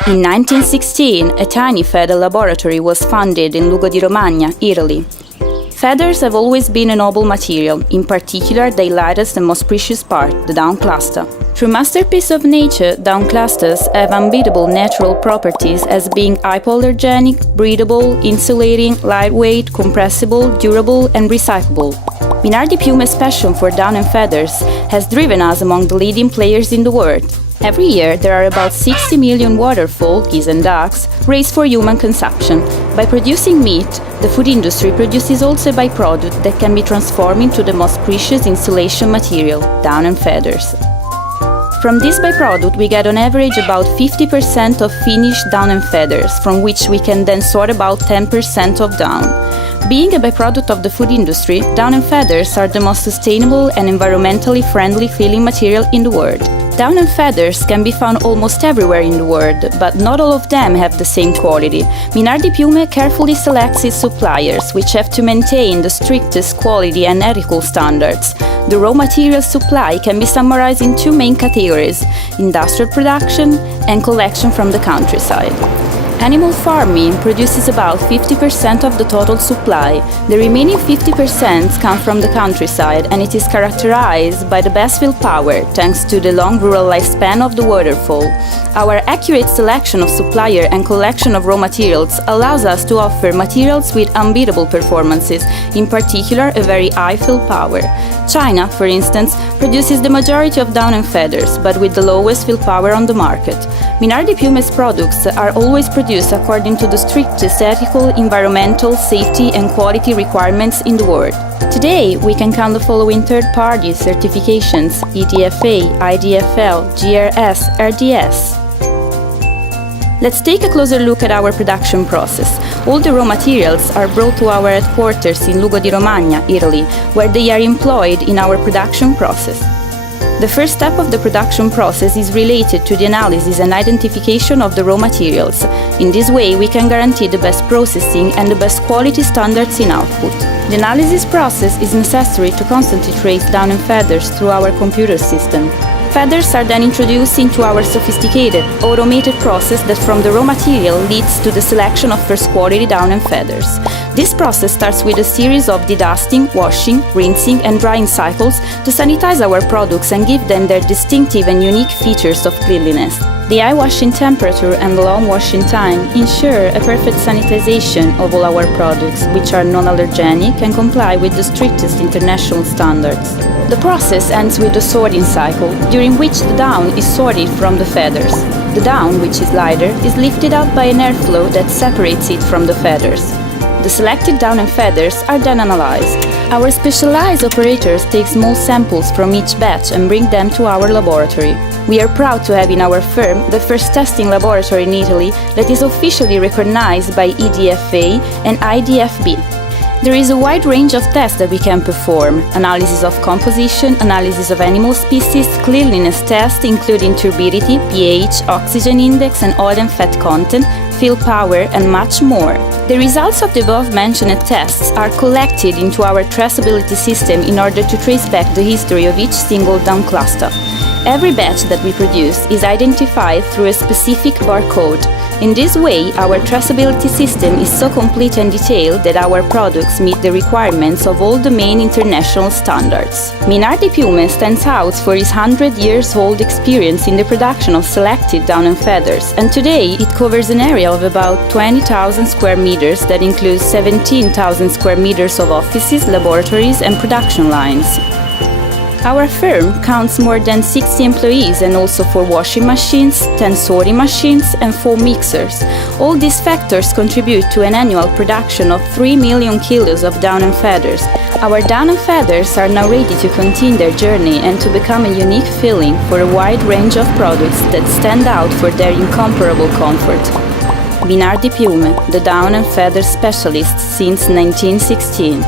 In 1916, a tiny feather laboratory was founded in Lugo di Romagna, Italy. Feathers have always been a noble material, in particular their lightest and most precious part, the down cluster. True masterpiece of nature, down clusters have unbeatable natural properties as being hypoallergenic, breathable, insulating, lightweight, compressible, durable, and recyclable. Minardi Piume's passion for down and feathers has driven us among the leading players in the world. Every year, there are about 60 million waterfowl, geese and ducks, raised for human consumption. By producing meat, the food industry produces also a byproduct that can be transformed into the most precious insulation material, down and feathers. From this byproduct, we get on average about 50% of finished down and feathers, from which we can then sort about 10% of down. Being a byproduct of the food industry, down and feathers are the most sustainable and environmentally friendly filling material in the world. Down and feathers can be found almost everywhere in the world, but not all of them have the same quality. Minardi Piume carefully selects its suppliers, which have to maintain the strictest quality and ethical standards. The raw material supply can be summarized in two main categories: industrial production and collection from the countryside. Animal farming produces about 50% of the total supply. The remaining 50% come from the countryside, and it is characterized by the best field power, thanks to the long rural lifespan of the waterfowl. Our accurate selection of supplier and collection of raw materials allows us to offer materials with unbeatable performances, in particular a very high field power. China, for instance, produces the majority of down and feathers, but with the lowest field power on the market. Minardi Piume's products are always produced according to the strictest ethical, environmental, safety and quality requirements in the world. Today, we can count the following third-party certifications: EDFA, IDFL, GRS, RDS. Let's take a closer look at our production process. All the raw materials are brought to our headquarters in Lugo di Romagna, Italy, where they are employed in our production process. The first step of the production process is related to the analysis and identification of the raw materials. In this way, we can guarantee the best processing and the best quality standards in output. The analysis process is necessary to constantly trace down and feathers through our computer system. Feathers are then introduced into our sophisticated, automated process that from the raw material leads to the selection of first quality down and feathers. This process starts with a series of dedusting, washing, rinsing and drying cycles to sanitize our products and give them their distinctive and unique features of cleanliness. The high washing temperature and the long washing time ensure a perfect sanitization of all our products, which are non-allergenic and comply with the strictest international standards. The process ends with the sorting cycle, during which the down is sorted from the feathers. The down, which is lighter, is lifted up by an airflow that separates it from the feathers. The selected down and feathers are then analyzed. Our specialized operators take small samples from each batch and bring them to our laboratory. We are proud to have in our firm the first testing laboratory in Italy that is officially recognized by EDFA and IDFB. There is a wide range of tests that we can perform: analysis of composition, analysis of animal species, cleanliness tests including turbidity, pH, oxygen index and oil and fat content, field power and much more. The results of the above-mentioned tests are collected into our traceability system in order to trace back the history of each single down cluster. Every batch that we produce is identified through a specific barcode. In this way, our traceability system is so complete and detailed that our products meet the requirements of all the main international standards. Minardi Piume stands out for its 100-year-old experience in the production of selected down and feathers, and today it covers an area of about 20,000 square meters that includes 17,000 square meters of offices, laboratories and production lines. Our firm counts more than 60 employees and also 4 washing machines, 10 sorting machines and 4 mixers. All these factors contribute to an annual production of 3 million kilos of down and feathers. Our down and feathers are now ready to continue their journey and to become a unique filling for a wide range of products that stand out for their incomparable comfort. Minardi Piume, the down and feather specialist since 1916.